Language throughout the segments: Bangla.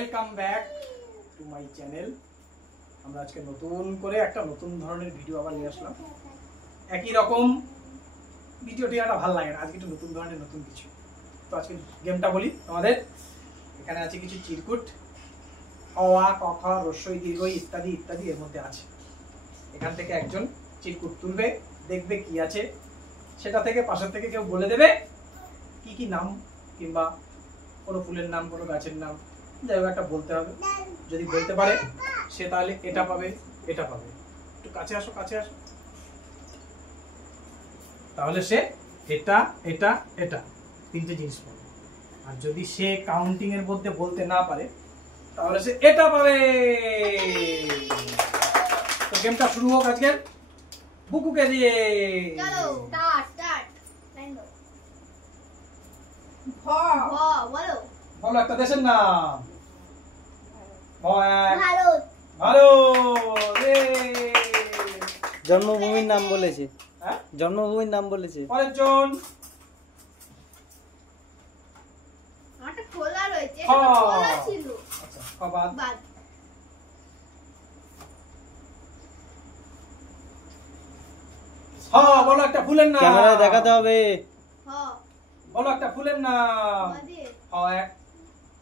Welcome back to my channel. আমরা আজকে নতুন করে একটা নতুন ধরনের ভিডিও আবার নিয়ে আসলাম। একই রকম ভিডিওটি একটা ভালো লাগে না, আজকে একটু নতুন ধরনের নতুন কিছু। তো আজকে গেমটা বলি আমাদের। এখানে আছে কিছু চিরকুট, অ আ ক খ রস্বই দীর্ঘই ইত্যাদি ইত্যাদি এর মধ্যে আছে। এখান থেকে একজন চিরকুট তুলবে, দেখবে কি আছে, সেটা থেকে পাশের থেকে কেউ বলে দেবে কি কি নাম, কিংবা কোনো ফুলের নাম, কোনো গাছের নাম, যাই হোক একটা বলতে হবে। যদি বলতে পারে সে তাহলে এটা পাবে, এটা পাবে। একটু কাছে আসো, কাছে আসো। তাহলে সে এটা এটা এটা তিনটে জিনিস পাবে। আর যদি সে কাউন্টিং এর মধ্যে বলতে না পারে তাহলে সে এটা পাবে। তো গেমটা শুরু হোক আজকের বুকুকে দিয়ে। চলো স্টার্ট স্টার্ট লাইন দাও। বলো বলো একটা দেশের নাম। ভারত। ভারত। জন্মভূমির নাম বলেছে। হ্যাঁ, জন্মভূমির নাম বলেছে। পরের জন। আমারটা খোলা রয়েছে, এটা খোলা ছিল। আচ্ছা, বাদ। বাদ। হ্যাঁ, বলো একটা ফুলের নাম। ক্যামেরায় দেখাতে হবে। হ বলো একটা ফুলের নাম। বাদে হ এক,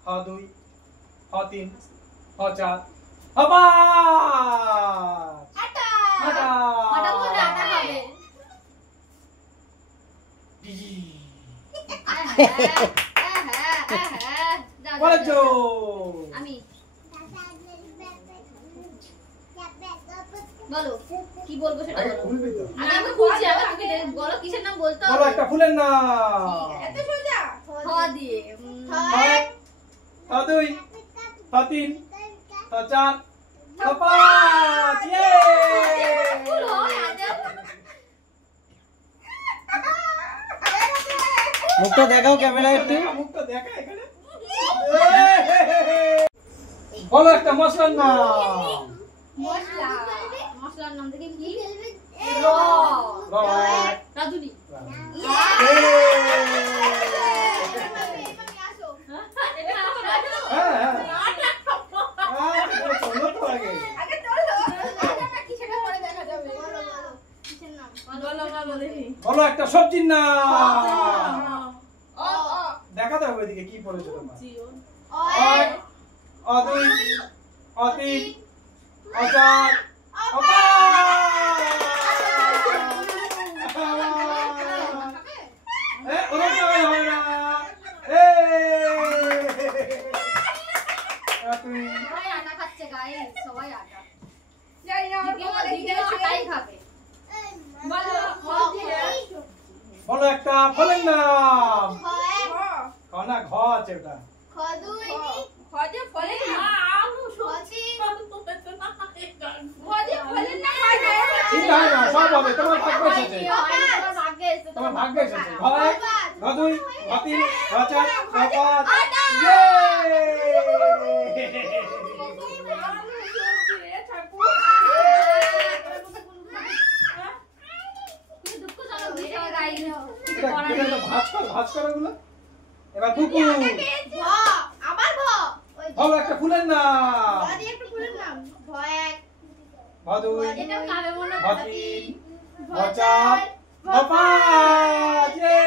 হ দুই, হ তিন, হ চার, হ পাঁচ। আটা আটা। আটা করে আটা খাবে। পরের জন। আমি বলো কি বলবো সেটা বলো। খুলবি তো? আমি খুলছি, আবার তুমি বলো কিসের নাম বলতে বলো হবে। একটা ফুলের নাম। এত সোজা। হ দিয়ে হ এক, হ দুই, হ তিন, হ চার, হ পাঁচ। ইয়ে! ফুল হয় আজ। মুখটা দেখাও ক্যামেরায় একটু। মুখটা দেখা এখানে। বলো একটা মশলার নাম। মশলা মশলার নাম দেখি কি র র এক। রাধুনি। হ্যাঁ, হ্যাঁ। চলো তো আগে। বলো একটা সবজির নাম। দেখাতে হবে এদিকে কি পড়েছো তোমার। এক, অ দুই, অ তিন, অ চার, অ পাঁচ। ওরকম হবে না। তুমি আটা খাচ্ছে গাইস, সবাই আটা। দিদিও আটাই খাবে। বলো একটা ফলের নাম। খ এক, খ না, ঘ আছে ওটা। খ দুই, খ তিন, চিন্তা হয় না, সব হবে, তোমার ভাগ্যে এসেছে। তোমার ভাগ্যে এসেছে, তোমার ভাগ্যে এসেছে। ঘ এক, ঘ দুই, ঘ তিন, ঘ চার, ঘ পাঁচ। আটা। ইয়ে! এটা ভাঁজ কর ওগুলো। এবার বুকু। আবার ভ। বলো একটা ফুলের নাম। ভ দিয়ে একটা ফুলের নাম। ভ এক, ভ দুই, এটাও খাবে মনে ভ হয়। তিন, ভ চার, ভ পাঁচ। ইয়ে!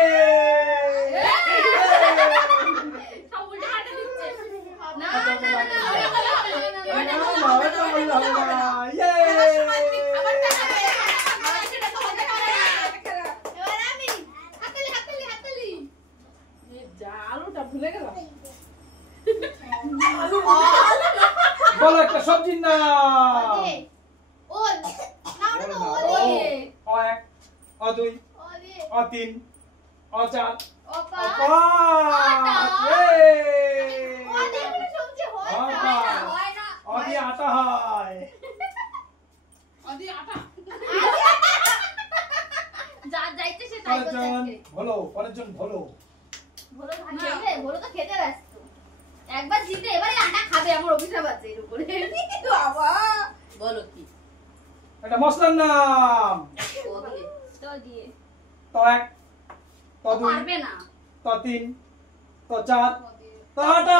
সব উল্টে পাল্টে দিচ্ছে। না না, না না না, ওটা না, হবে ওটা বললে হবে না। ইয়ে! এবার আমি হাততালি। বলো একটা সবজির নাম। ওল না, ওটা তো ওল ও, দিয়ে। অ এক, অ দুই, ও দিয়ে। অ তিন, অ চার, ও অ পাঁচ। পাঁচ। ইয়ে! ও দিয়ে কোনো সবজি হয় না। হয় না। অ দিয়ে আটা হয়। যা যাইতে সে তাই পরের করতে জন আজকে। বলো, পরের জন বলো। ভোলো খেলে, ভোলো তো খেতে ব্যস্ত। একবার জিতে এবারে আটা খাবে, আমার অভিশাপ আছে এর উপরে। বাবা বলো কি? একটা মশলার নাম। ও দিয়ে। তো দিয়ে। ত এক, ত দুই, পারবে না। ত তিন, ত চার, ও দিয়ে। ত আটা।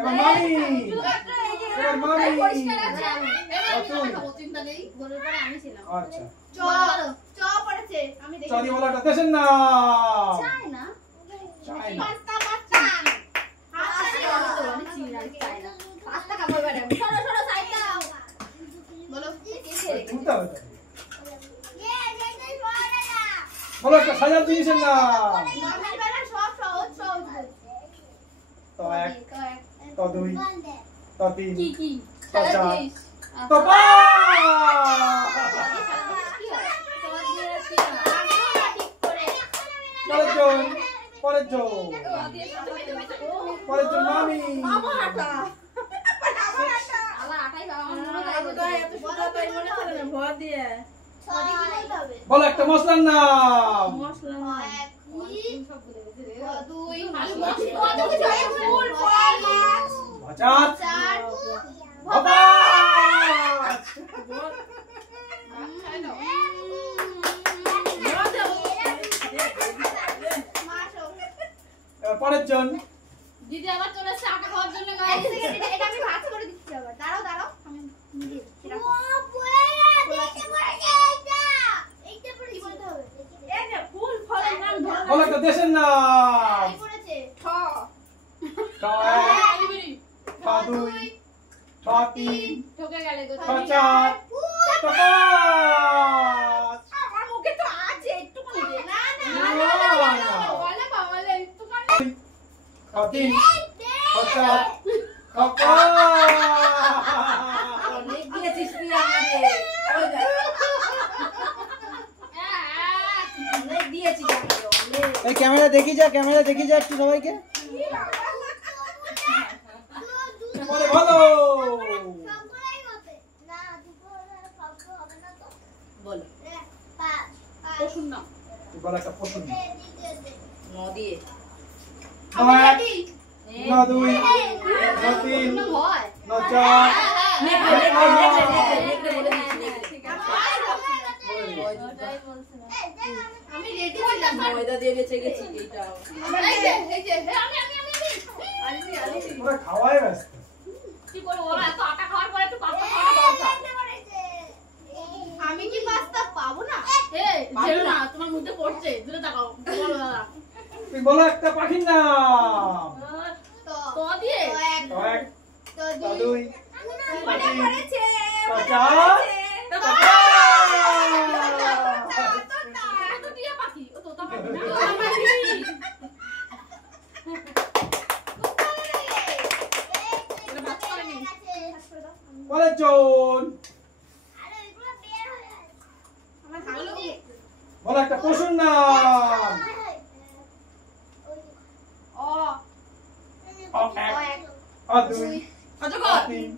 এবার মামি এবার মামি পরিষ্কার আছে এবার আমি তুই। খাবো চিন্তা নেই গোলের পরে আমি ছিলাম আচ্ছা চ চ পড়েছে আমি দেখি চদি বলাটা দেশের নাম চাই না চাই না পাস্তা পাস্তা তো আমি চিনি চাই না পাস্তা খাবো এবারে আমি সরো সরো সাইড দাও বলো কে ছেড়ে গেছে শুনতে হবে তো। বলো একটা সাজার জিনিসের নাম নরমাল বেলা সব সহজ সহজ তো এক তো দুই তো তিন কি কি তো চার জিনিস তো পাঁচ পরের জন পরের জন মামি বলো একটা মশলার নাম ভাজাত ভাপাত এবার পরের জন দিদি আবার চলে এসেছে আটা খাওয়ার জন্য গাইস এটা আমি ভাজ করে দিচ্ছি আবার দাঁড়াও দাঁড়াও আমি দিয়ে দিচ্ছি বলো একটা দেশের নাম ঠ এক ঠ দুই ঠ তিন ঠকে গেলে গো ঠ চার ঠ পাঁচ আমার মুখে তো আছে একটুখানি দে না বলে বাবালে একটুখানি ঠ তিন ঠ চার ঠ পাঁচ অনেক দিয়েছিস তুই আমাদের ওই দেখ অনেক দিয়েছিস আমাদের অনেক এই ক্যামেরা দেখি যা একটু সবাইকে। বলে ভালো বলো পশুর নাম বলো একটা পশুর নাম নদী ন এক ন দুই ন তিন হয় ন চার আমি রেডি ছিলাম ময়দা দিয়ে বেঁচে গেছি এইটা এই যে আমি ওরা খাওয়াই ব্যস্ত কি করে ওরা এত আটা খাওয়ার পরে একটু পাস্তা খাওয়া দরকার আমি কি পাস্তা পাবো না এই যেও না তোমার মধ্যে পড়ছে দূরে তাকাও বলো দাদা তুই বলো একটা পাখির নাম তো দিয়ে তো এক তো দুই মানে পড়েছে তো চার তো তো টিয়া পাখি ও তোতা পাখি না তোতা পাখি এটা ভাত করে নি পরের জন বলো একটা পশুর নাম অ এক অ দুই অ তিন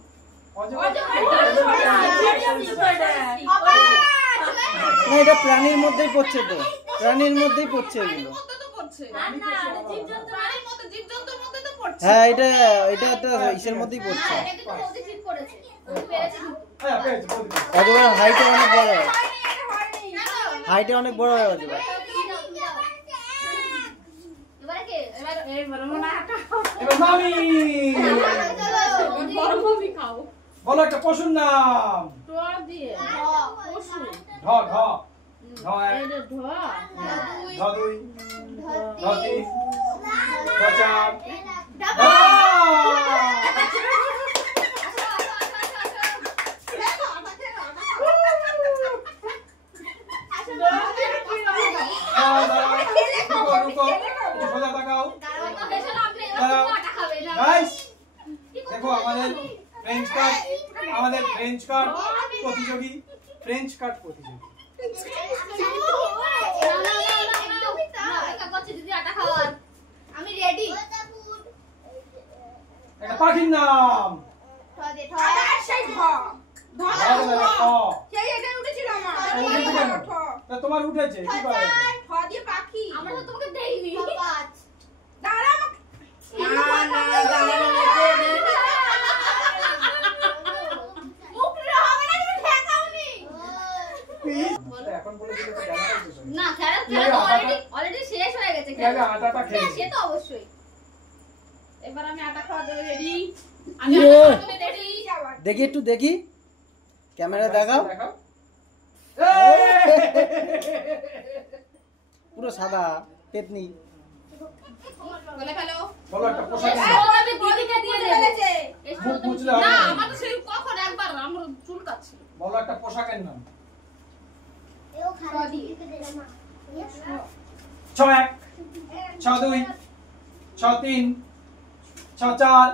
না এটা প্রাণীর মধ্যেই পড়ছে তো, প্রাণীর মধ্যেই পড়ছে এগুলো। হ্যাঁ এটা একটা ইসের মধ্যেই পড়ছে। অজগর হাইটে অনেক বড় হয়, হাইটে অনেক বড় হয় অজগর। এবার মামি বলো একটা পশুর নাম ঢ ঢ ঢ এক ঢ দুই ঢ তিন ঢ চার দেখো আমাদের ফ্রেঞ্চ কাট প্রতিযোগী, ফ্রেঞ্চ কাট প্রতিযোগী। আমি রেডি একটা পাখির নাম তোমার উঠেছে কি করে? আমরা তো তোমাকে দেইনি এখন বলে দিলে তো জানা যাচ্ছে না খেলা অলরেডি শেষ হয়ে গেছে খেলা আটাটা খেয়ে সে তো অবশ্যই। এবার আমি আটা দেখি একটু দেখি ক্যামেরা দেখাও পুরো সাদা পেতনি বলো একটা পোশাক মুখ মুছলে হবে না। বলো একটা পোশাকের নাম। 6-1 6-2 6-3 6-4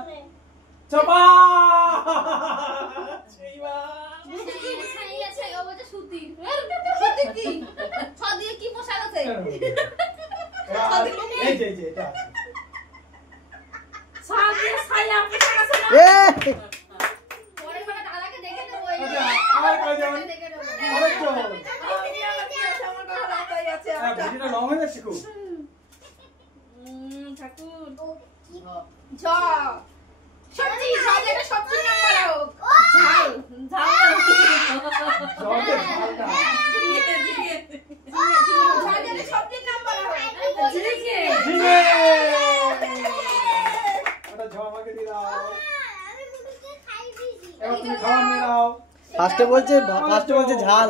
ফার্স্টে বলছে ঝাল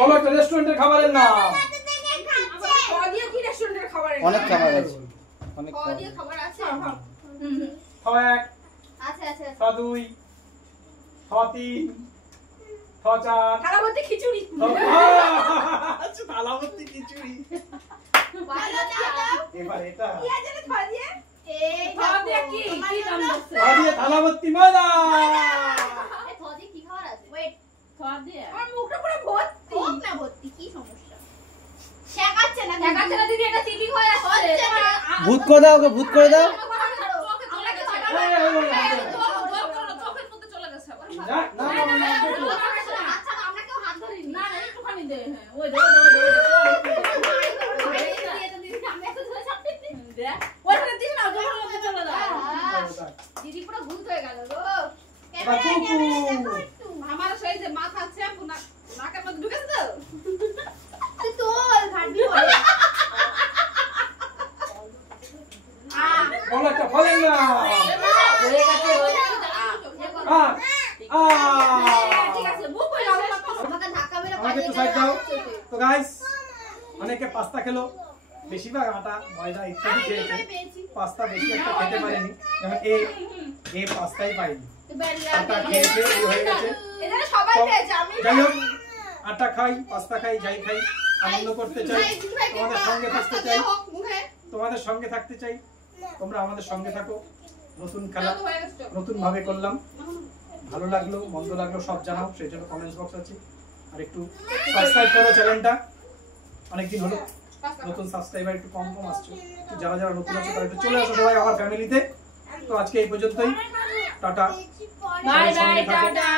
বলো একটা রেস্টুরেন্টের খাবারের নাম। অনেক খাবার আছে অনেক খাবার আছে 6-1 আচ্ছা আচ্ছা 6-2 6-3 6-4 থালাভর্তি খিচুড়ি আচ্ছা থালাভর্তি খিচুড়ি। এবার এটা থালাভর্তি মজা। কি খাবার আছে ওয়েট আমার মুখটা পুরো ভর্তি না ভর্তি কি সমস্যা শেখাচ্ছে না দিদি এটা চিটিং হয়ে আসছে ভূত করে দাও ওকে ভূত করে দাও দিদি পুরো ভূত হয়ে গেল গো আমার সেই যে মাথা শ্যাম্পু না নাকের মধ্যে ঢুকেছে তো তোল ঘাটবি বলে বলো একটা ফলের নাম। হয়ে গেছে ঠিক আছে মুখ কই লাভ আমাকে ধাক্কা মেরে আমাকে একটু সাইড দাও। তো গাইস অনেকে পাস্তা খেলো, বেশিরভাগ আটা ময়দা ইত্যাদি খেয়েছে, পাস্তা বেশি একটা খেতে পারেনি। যেমন এই পাস্তাই পাইনি, আটা খেয়েছে এই হয়ে গেছে। এদের সবাই খেয়েছে আমি যাই হোক আটা খাই পাস্তা খাই যাই খাই আনন্দ করতে চাই, তোমাদের সঙ্গে থাকতে চাই, তোমাদের সঙ্গে থাকতে চাই, তোমরা আমাদের সঙ্গে থাকো। নতুন খেলা নতুন ভাবে করলাম, ভালো লাগলো মন্দ লাগলো সব জানাও, সেই জন্য কমেন্টস বক্স আছে। আর একটু সাবস্ক্রাইব করো চ্যানেলটা, অনেকদিন হলো নতুন সাবস্ক্রাইবার একটু কম আসছে, যারা যারা নতুন আছে তারা একটু চলে আসো সবাই আমার ফ্যামিলিতে। তো আজকে এই পর্যন্তই, টাটা, বাই বাই টাটা।